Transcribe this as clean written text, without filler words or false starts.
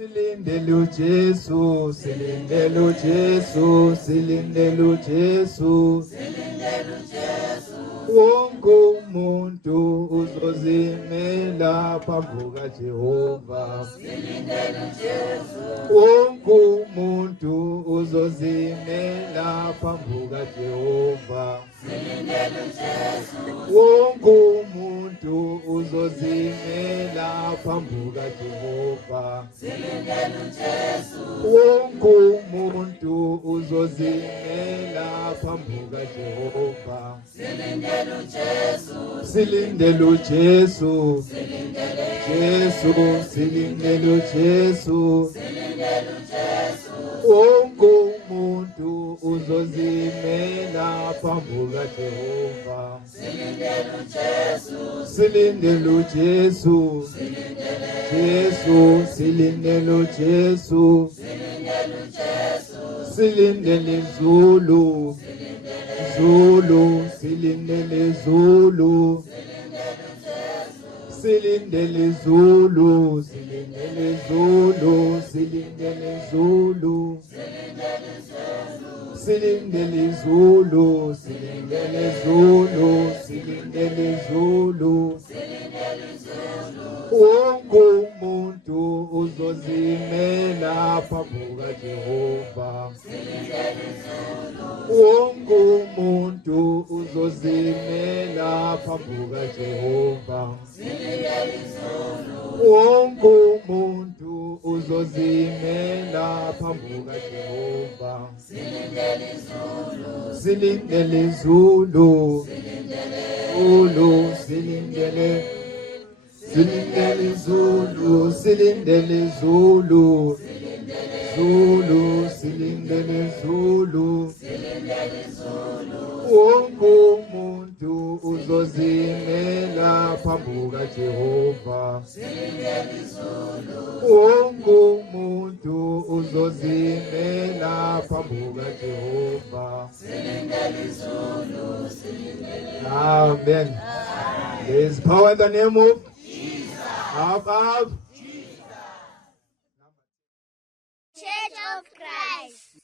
Silindele uJesu, silindele uJesu, silindele uJesu. Wonke umuntu uzozimela phambi kaJehova. Wonke umuntu uzozimela phambi kaJehova. Wonke umuntu uzozimela phambi kaJehova. Wonke umuntu uzozimela phambi kaJehova. Silindele uJesu, Jesu, silindele uJesu. Wonke umuntu uzozimela phambi kaJehova. Silindele uJesu, Jesu, silindele uJesu. Silindele Zulu, Zulu, silindele Zulu. Silindele Zulu, silindele Zulu, silindele Zulu. Silindele Zulu, silindele Zulu, silindele Zulu. Wonke umuntu uzozimela phambi kaJehova. Wonke umuntu uzozimela phambi kaJehova. Wonke umuntu uzozimela phambi kaJehova. Silindele Zulu, Zulu, silindele. Silindele Zulu, silindele Zulu. Zulu, silindele Zulu. Wonke umuntu uzozimela phambi kaJehova. Wonke umuntu uzozimela phambi kaJehova. Amen. There is power in the name of Jesus. Church of Christ.